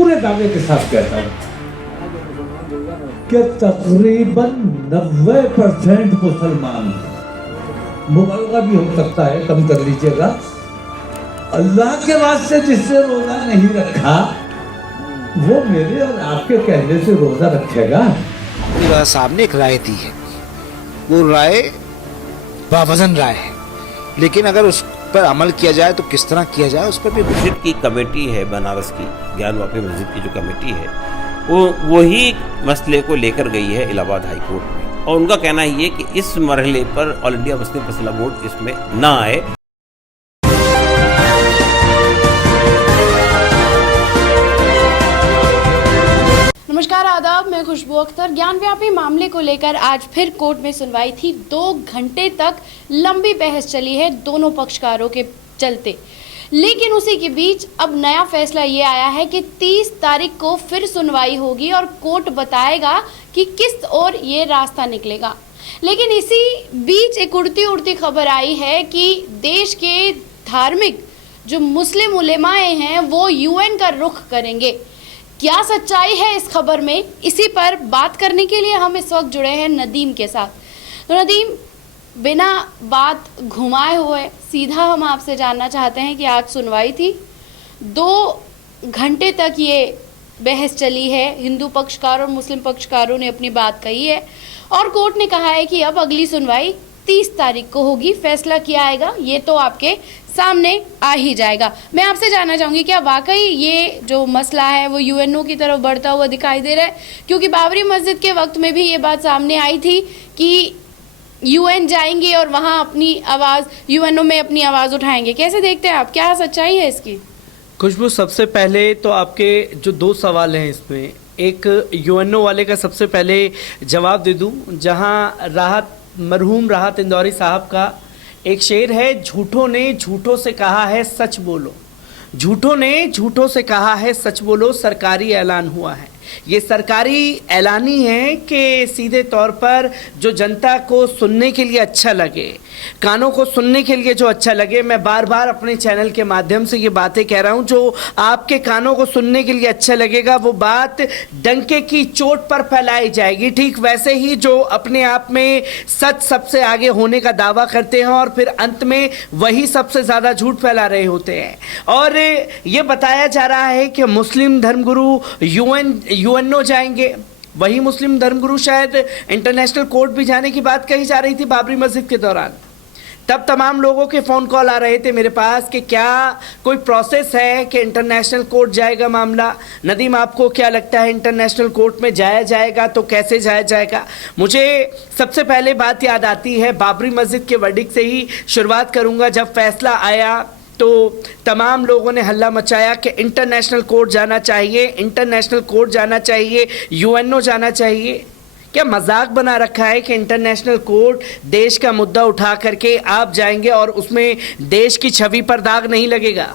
पूरे दावे के साथ कहता हूं कि तकरीबन 90% मुसलमान, मुबलगा भी हो सकता है, कम कर लीजिएगा, अल्लाह के वास्ते जिससे रोजा नहीं रखा वो मेरे और आपके कहने से रोजा रखेगा। सामने एक राय दी है, वो राय बावजन राय है, लेकिन अगर उस पर अमल किया जाए तो किस तरह किया जाए उस पर भी मस्जिद की कमेटी है, बनारस की ज्ञानवापी मस्जिद की जो कमेटी है वो वही मसले को लेकर गई है इलाहाबाद हाई कोर्ट में, और उनका कहना ये है कि इस मरहले पर ऑल इंडिया मुस्लिम फैसला बोर्ड इसमें ना आए। नमस्कार, आदाब, मैं खुशबू अख्तर। ज्ञानव्यापी मामले को लेकर आज फिर कोर्ट में सुनवाई थी। 2 घंटे तक लंबी बहस चली है दोनों पक्षकारों के चलते, लेकिन उसी के बीच अब नया फैसला ये आया है कि 30 तारीख को फिर सुनवाई होगी और कोर्ट बताएगा कि किस ओर ये रास्ता निकलेगा। लेकिन इसी बीच एक उड़ती खबर आई है कि देश के धार्मिक जो मुस्लिम उलेमाए हैं वो यूएन का रुख करेंगे। क्या सच्चाई है इस खबर में, इसी पर बात करने के लिए हम इस वक्त जुड़े हैं नदीम के साथ। तो नदीम, बिना बात घुमाए हुए सीधा हम आपसे जानना चाहते हैं कि आज सुनवाई थी, 2 घंटे तक ये बहस चली है, हिंदू पक्षकार और मुस्लिम पक्षकारों ने अपनी बात कही है और कोर्ट ने कहा है कि अब अगली सुनवाई 30 तारीख को होगी, फैसला किया आएगा, ये तो आपके सामने आ ही जाएगा। मैं आपसे जानना चाहूँगी, क्या वाकई ये जो मसला है वो यूएनओ की तरफ बढ़ता हुआ दिखाई दे रहा है? क्योंकि बाबरी मस्जिद के वक्त में भी ये बात सामने आई थी कि यूएन जाएंगे और वहाँ अपनी आवाज़, यूएनओ में अपनी आवाज़ उठाएंगे। कैसे देखते हैं आप, क्या सच्चाई है इसकी? खुशबू, सबसे पहले तो आपके जो 2 सवाल हैं इसमें, एक यूएनओ वाले का सबसे पहले जवाब दे दूं, जहां मरहूम राहत इंदौरी साहब का एक शेर है, झूठों ने झूठों से कहा है सच बोलो, झूठों ने झूठों से कहा है सच बोलो, सरकारी ऐलान हुआ है। ये सरकारी ऐलानी है कि सीधे तौर पर जो जनता को सुनने के लिए अच्छा लगे, कानों को सुनने के लिए जो अच्छा लगे, मैं बार बार अपने चैनल के माध्यम से ये बातें कह रहा हूँ, जो आपके कानों को सुनने के लिए अच्छा लगेगा वो बात डंके की चोट पर फैलाई जाएगी। ठीक वैसे ही जो अपने आप में सच सबसे आगे होने का दावा करते हैं और फिर अंत में वही सबसे ज़्यादा झूठ फैला रहे होते हैं। और ये बताया जा रहा है कि मुस्लिम धर्मगुरु यूएनओ जाएंगे, वही मुस्लिम धर्मगुरु शायद इंटरनेशनल कोर्ट भी जाने की बात कही जा रही थी बाबरी मस्जिद के दौरान। तब तमाम लोगों के फ़ोन कॉल आ रहे थे मेरे पास कि क्या कोई प्रोसेस है कि इंटरनेशनल कोर्ट जाएगा मामला। नदीम, आपको क्या लगता है इंटरनेशनल कोर्ट में जाया जाएगा तो कैसे जाया जाएगा? मुझे सबसे पहले बात याद आती है, बाबरी मस्जिद के वर्डिक्ट से ही शुरुआत करूँगा। जब फैसला आया तो तमाम लोगों ने हल्ला मचाया कि इंटरनेशनल कोर्ट जाना चाहिए, इंटरनेशनल कोर्ट जाना चाहिए, यूएनओ जाना चाहिए। क्या मजाक बना रखा है कि इंटरनेशनल कोर्ट देश का मुद्दा उठा करके आप जाएंगे और उसमें देश की छवि पर दाग नहीं लगेगा?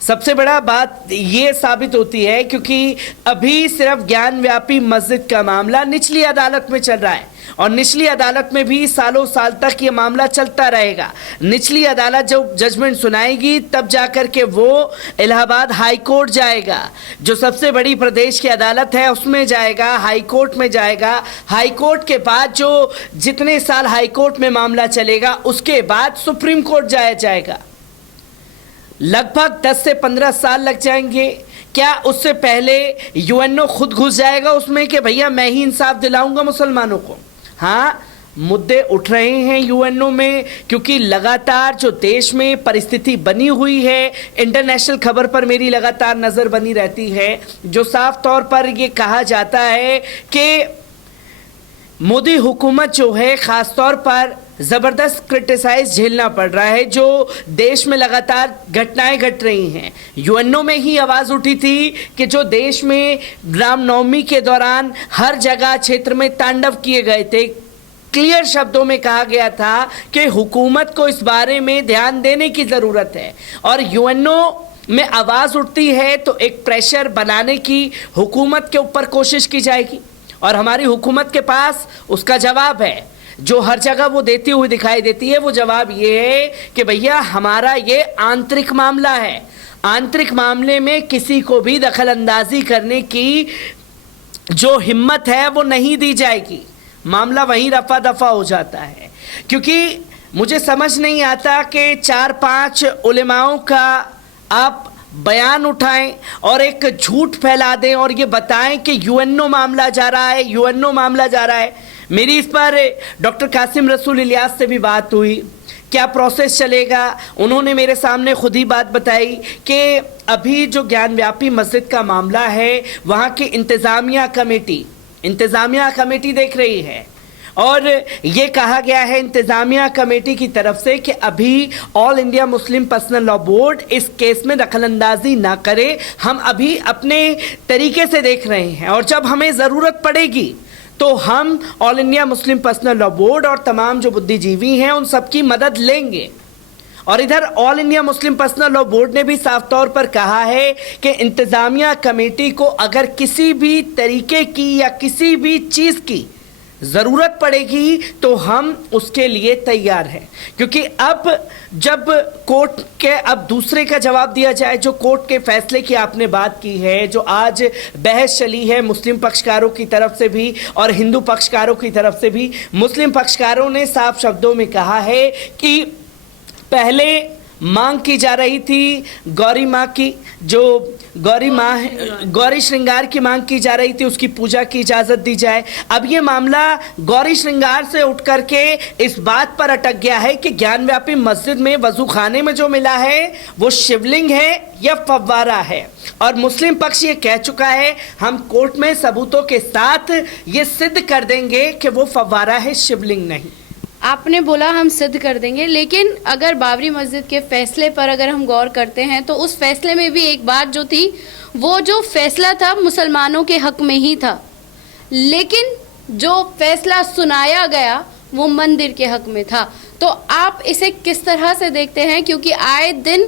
सबसे बड़ा बात ये साबित होती है क्योंकि अभी सिर्फ ज्ञानव्यापी मस्जिद का मामला निचली अदालत में चल रहा है और निचली अदालत में भी सालों साल तक ये मामला चलता रहेगा। निचली अदालत जब जजमेंट सुनाएगी तब जाकर के वो इलाहाबाद हाई कोर्ट जाएगा, जो सबसे बड़ी प्रदेश की अदालत है उसमें जाएगा, हाई कोर्ट में जाएगा। हाई कोर्ट के बाद जो जितने साल हाई कोर्ट में मामला चलेगा उसके बाद सुप्रीम कोर्ट जाया जाएगा। लगभग 10 से 15 साल लग जाएंगे। क्या उससे पहले यूएनओ खुद घुस जाएगा उसमें कि भैया मैं ही इंसाफ दिलाऊंगा मुसलमानों को? हाँ, मुद्दे उठ रहे हैं यूएनओ में क्योंकि लगातार जो देश में परिस्थिति बनी हुई है, इंटरनेशनल खबर पर मेरी लगातार नज़र बनी रहती है, जो साफ तौर पर ये कहा जाता है कि मोदी हुकूमत जो है ख़ास तौर पर ज़बरदस्त क्रिटिसाइज झेलना पड़ रहा है। जो देश में लगातार घटनाएं घट रही हैं, यूएनओ में ही आवाज़ उठी थी कि जो देश में रामनवमी के दौरान हर जगह क्षेत्र में तांडव किए गए थे, क्लियर शब्दों में कहा गया था कि हुकूमत को इस बारे में ध्यान देने की ज़रूरत है। और यूएनओ में आवाज़ उठती है तो एक प्रेशर बनाने की हुकूमत के ऊपर कोशिश की जाएगी और हमारी हुकूमत के पास उसका जवाब है, जो हर जगह वो देती हुई दिखाई देती है। वो जवाब ये है कि भैया हमारा ये आंतरिक मामला है, आंतरिक मामले में किसी को भी दखल अंदाजी करने की जो हिम्मत है वो नहीं दी जाएगी। मामला वहीं रफा दफा हो जाता है, क्योंकि मुझे समझ नहीं आता कि 4-5 उलेमाओं का आप बयान उठाएं और एक झूठ फैला दें और ये बताएं कि यूएनओ मामला जा रहा है, यूएनओ मामला जा रहा है। मेरी इस पर डॉक्टर कासिम रसूल इलियास से भी बात हुई, क्या प्रोसेस चलेगा। उन्होंने मेरे सामने खुद ही बात बताई कि अभी जो ज्ञानव्यापी मस्जिद का मामला है वहाँ की इंतज़ामिया कमेटी देख रही है और ये कहा गया है इंतज़ामिया कमेटी की तरफ से कि अभी all India Muslim personal law board इस केस में दखलंदाजी ना करे, हम अभी अपने तरीके से देख रहे हैं और जब हमें ज़रूरत पड़ेगी तो हम all India Muslim personal law board और तमाम जो बुद्धिजीवी हैं उन सबकी मदद लेंगे। और इधर all India Muslim personal law board ने भी साफ तौर पर कहा है कि इंतज़ामिया कमेटी को अगर किसी भी तरीके की या किसी भी चीज़ की ज़रूरत पड़ेगी तो हम उसके लिए तैयार हैं। क्योंकि अब जब कोर्ट के अब दूसरे का जवाब दिया जाए, जो कोर्ट के फैसले की आपने बात की है, जो आज बहस चली है मुस्लिम पक्षकारों की तरफ से भी और हिंदू पक्षकारों की तरफ से भी, मुस्लिम पक्षकारों ने साफ शब्दों में कहा है कि पहले मांग की जा रही थी गौरी माँ की, जो गौरी श्रृंगार की मांग की जा रही थी, उसकी पूजा की इजाज़त दी जाए। अब ये मामला गौरी श्रृंगार से उठ करके इस बात पर अटक गया है कि ज्ञानव्यापी मस्जिद में वजू खाने में जो मिला है वो शिवलिंग है या फव्वारा है। और मुस्लिम पक्ष ये कह चुका है हम कोर्ट में सबूतों के साथ ये सिद्ध कर देंगे कि वो फव्वारा है, शिवलिंग नहीं। आपने बोला हम सिद्ध कर देंगे, लेकिन अगर बाबरी मस्जिद के फैसले पर अगर हम गौर करते हैं तो उस फैसले में भी एक बात जो थी, वो जो फैसला था मुसलमानों के हक में ही था, लेकिन जो फैसला सुनाया गया वो मंदिर के हक में था। तो आप इसे किस तरह से देखते हैं? क्योंकि आए दिन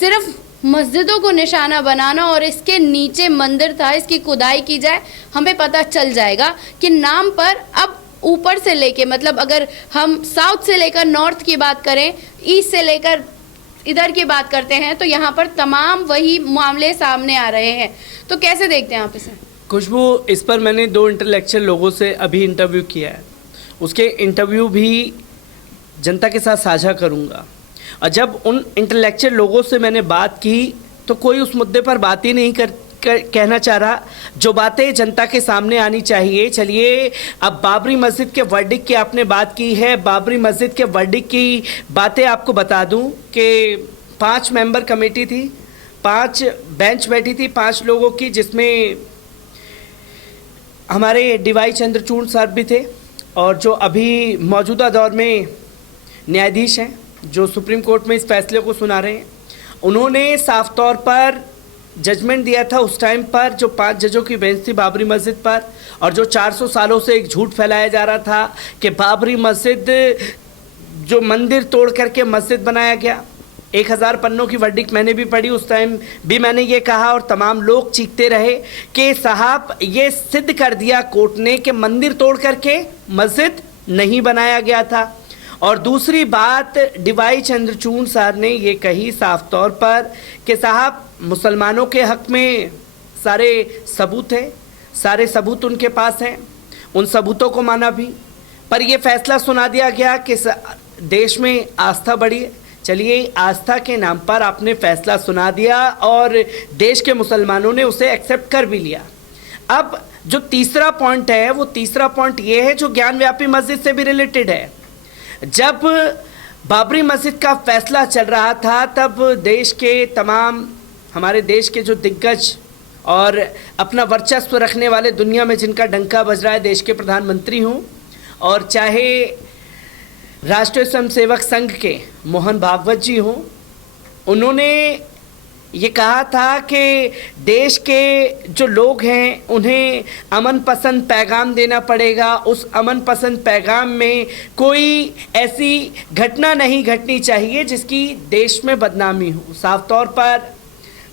सिर्फ मस्जिदों को निशाना बनाना और इसके नीचे मंदिर था, इसकी खुदाई की जाए हमें पता चल जाएगा कि नाम पर अब ऊपर से लेके, मतलब अगर हम साउथ से लेकर नॉर्थ की बात करें, ईस्ट से लेकर इधर की बात करते हैं, तो यहाँ पर तमाम वही मामले सामने आ रहे हैं। तो कैसे देखते हैं आप इसे? खुशबू, इस पर मैंने 2 इंटेलेक्चुअल लोगों से अभी इंटरव्यू किया है, उसके इंटरव्यू भी जनता के साथ साझा करूँगा। और जब उन इंटेलेक्चुअल लोगों से मैंने बात की तो कोई उस मुद्दे पर बात ही नहीं कहना चाह रहा, जो बातें जनता के सामने आनी चाहिए। चलिए, अब बाबरी मस्जिद के वर्डिक्ट की आपने बात की है, बाबरी मस्जिद के वर्डिक्ट की बातें आपको बता दूं कि 5 मेंबर कमेटी थी, 5 बेंच बैठी थी 5 लोगों की, जिसमें हमारे डीवाई चंद्रचूड़ सर भी थे और जो अभी मौजूदा दौर में न्यायाधीश हैं जो सुप्रीम कोर्ट में इस फैसले को सुना रहे हैं। उन्होंने साफ तौर पर जजमेंट दिया था उस टाइम पर, जो 5 जजों की बेंच थी बाबरी मस्जिद पर, और जो 400 सालों से एक झूठ फैलाया जा रहा था कि बाबरी मस्जिद जो मंदिर तोड़ करके मस्जिद बनाया गया। 1000 पन्नों की वर्डिक्ट मैंने भी पढ़ी, उस टाइम भी मैंने ये कहा और तमाम लोग चीखते रहे कि साहब ये सिद्ध कर दिया कोर्ट ने कि मंदिर तोड़ करके मस्जिद नहीं बनाया गया था। और दूसरी बात, डीवाई चंद्रचूड़ साहब ने ये कही साफ तौर पर कि साहब मुसलमानों के हक में सारे सबूत हैं, सारे सबूत उनके पास हैं, उन सबूतों को माना भी, पर यह फैसला सुना दिया गया कि देश में आस्था बढ़ी है। चलिए, आस्था के नाम पर आपने फैसला सुना दिया और देश के मुसलमानों ने उसे एक्सेप्ट कर भी लिया। अब जो तीसरा पॉइंट है, वो तीसरा पॉइंट ये है जो ज्ञानव्यापी मस्जिद से भी रिलेटेड है। जब बाबरी मस्जिद का फैसला चल रहा था तब देश के तमाम, हमारे देश के जो दिग्गज और अपना वर्चस्व रखने वाले, दुनिया में जिनका डंका बज रहा है, देश के प्रधानमंत्री हों और चाहे राष्ट्रीय स्वयंसेवक संघ के मोहन भागवत जी हों, उन्होंने ये कहा था कि देश के जो लोग हैं उन्हें अमन पसंद पैगाम देना पड़ेगा। उस अमन पसंद पैगाम में कोई ऐसी घटना नहीं घटनी चाहिए जिसकी देश में बदनामी हो। साफ तौर पर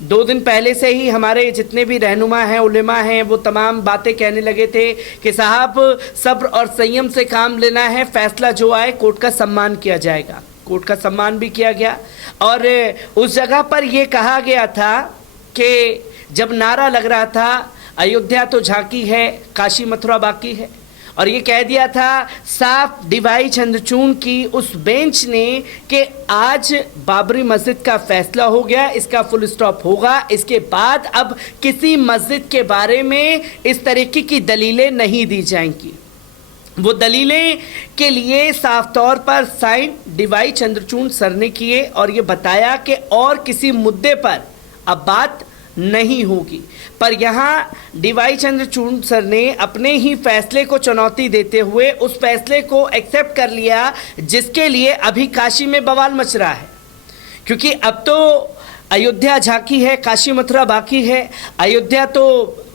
2 दिन पहले से ही हमारे जितने भी रहनुमा हैं, उलेमा हैं, वो तमाम बातें कहने लगे थे कि साहब सब्र और संयम से काम लेना है, फैसला जो आए कोर्ट का सम्मान किया जाएगा। कोर्ट का सम्मान भी किया गया और उस जगह पर यह कहा गया था कि जब नारा लग रहा था अयोध्या तो झांकी है, काशी मथुरा बाकी है, और ये कह दिया था साफ डीवाई चंद्रचूड़ की उस बेंच ने कि आज बाबरी मस्जिद का फैसला हो गया, इसका फुल स्टॉप होगा, इसके बाद अब किसी मस्जिद के बारे में इस तरीके की दलीलें नहीं दी जाएंगी। वो दलीलें के लिए साफ तौर पर साइन डीवाई चंद्रचूड़ सर ने किए और ये बताया कि और किसी मुद्दे पर अब बात नहीं होगी। पर यहाँ डीवाई चंद्रचूड़ सर ने अपने ही फैसले को चुनौती देते हुए उस फैसले को एक्सेप्ट कर लिया जिसके लिए अभी काशी में बवाल मच रहा है, क्योंकि अब तो अयोध्या झांकी है, काशी मथुरा बाकी है। अयोध्या तो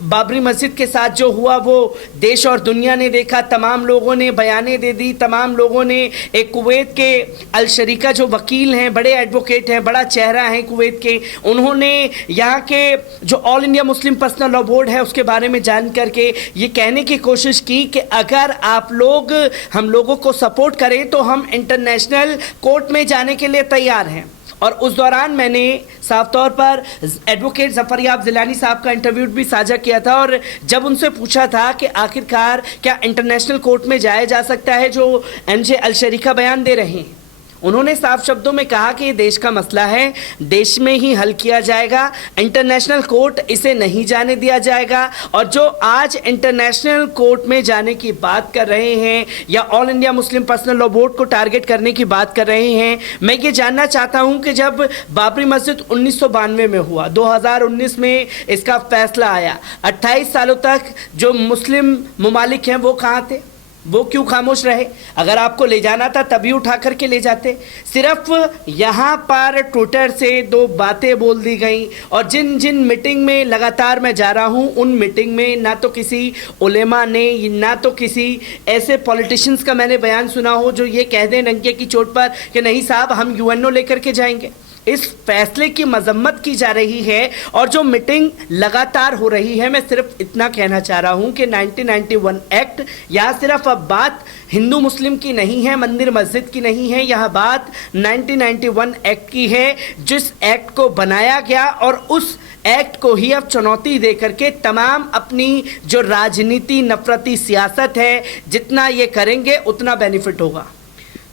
बाबरी मस्जिद के साथ जो हुआ वो देश और दुनिया ने देखा, तमाम लोगों ने बयानें दे दी, तमाम लोगों ने एक कुवैत के अल शरीका जो वकील हैं, बड़े एडवोकेट हैं, बड़ा चेहरा हैं कुवैत के, उन्होंने यहाँ के जो all India Muslim personal law board है उसके बारे में जान करके ये कहने की कोशिश की कि अगर आप लोग हम लोगों को सपोर्ट करें तो हम इंटरनेशनल कोर्ट में जाने के लिए तैयार हैं। और उस दौरान मैंने साफ तौर पर एडवोकेट ज़फ़रयाब ज़िलानी साहब का इंटरव्यू भी साझा किया था और जब उनसे पूछा था कि आखिरकार क्या इंटरनेशनल कोर्ट में जाया जा सकता है जो एमजे अल शरीका बयान दे रहे हैं, उन्होंने साफ शब्दों में कहा कि ये देश का मसला है, देश में ही हल किया जाएगा, इंटरनेशनल कोर्ट इसे नहीं जाने दिया जाएगा। और जो आज इंटरनेशनल कोर्ट में जाने की बात कर रहे हैं या all India Muslim personal law board को टारगेट करने की बात कर रहे हैं, मैं ये जानना चाहता हूं कि जब बाबरी मस्जिद 1992 में हुआ, 2019 में इसका फैसला आया, 28 सालों तक जो मुस्लिम ममालिक हैं वो कहाँ थे, वो क्यों खामोश रहे? अगर आपको ले जाना था तभी उठा करके ले जाते। सिर्फ यहाँ पर ट्विटर से 2 बातें बोल दी गई और जिन जिन मीटिंग में लगातार मैं जा रहा हूँ उन मीटिंग में ना तो किसी उलेमा ने ना तो किसी ऐसे पॉलिटिशियंस का मैंने बयान सुना हो जो ये कह दें नंगे की चोट पर कि नहीं साहब हम यूएनओ लेकर के जाएंगे। इस फैसले की मजम्मत की जा रही है और जो मीटिंग लगातार हो रही है, मैं सिर्फ इतना कहना चाह रहा हूं कि 1991 एक्ट यहाँ सिर्फ अब बात हिंदू मुस्लिम की नहीं है, मंदिर मस्जिद की नहीं है, यह बात 1991 एक्ट की है, जिस एक्ट को बनाया गया और उस एक्ट को ही अब चुनौती दे करके तमाम अपनी जो राजनीति नफरती सियासत है जितना ये करेंगे उतना बेनिफिट होगा।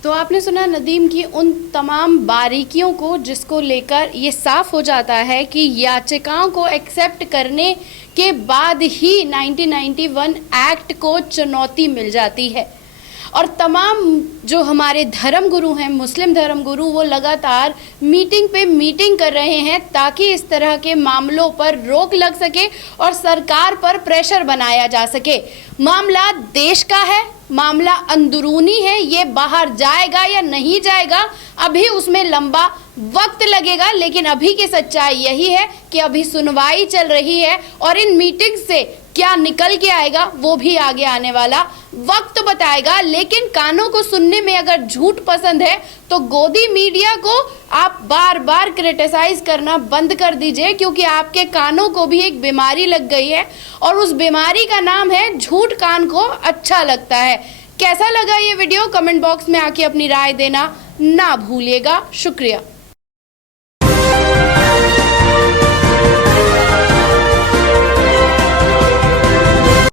तो आपने सुना नदीम की उन तमाम बारीकियों को जिसको लेकर ये साफ हो जाता है कि याचिकाओं को एक्सेप्ट करने के बाद ही 1991 एक्ट को चुनौती मिल जाती है। और तमाम जो हमारे धर्मगुरु हैं, मुस्लिम धर्मगुरु, वो लगातार मीटिंग पे मीटिंग कर रहे हैं ताकि इस तरह के मामलों पर रोक लग सके और सरकार पर प्रेशर बनाया जा सके। मामला देश का है, मामला अंदरूनी है, ये बाहर जाएगा या नहीं जाएगा अभी उसमें लंबा वक्त लगेगा, लेकिन अभी की सच्चाई यही है कि अभी सुनवाई चल रही है और इन मीटिंग से क्या निकल के आएगा वो भी आगे आने वाला वक्त बताएगा। लेकिन कानों को सुनने में अगर झूठ पसंद है तो गोदी मीडिया को आप बार बार क्रिटिसाइज करना बंद कर दीजिए, क्योंकि आपके कानों को भी एक बीमारी लग गई है और उस बीमारी का नाम है झूठ। कान को अच्छा लगता है। कैसा लगा ये वीडियो? कमेंट बॉक्स में आके अपनी राय देना ना भूलिएगा। शुक्रिया।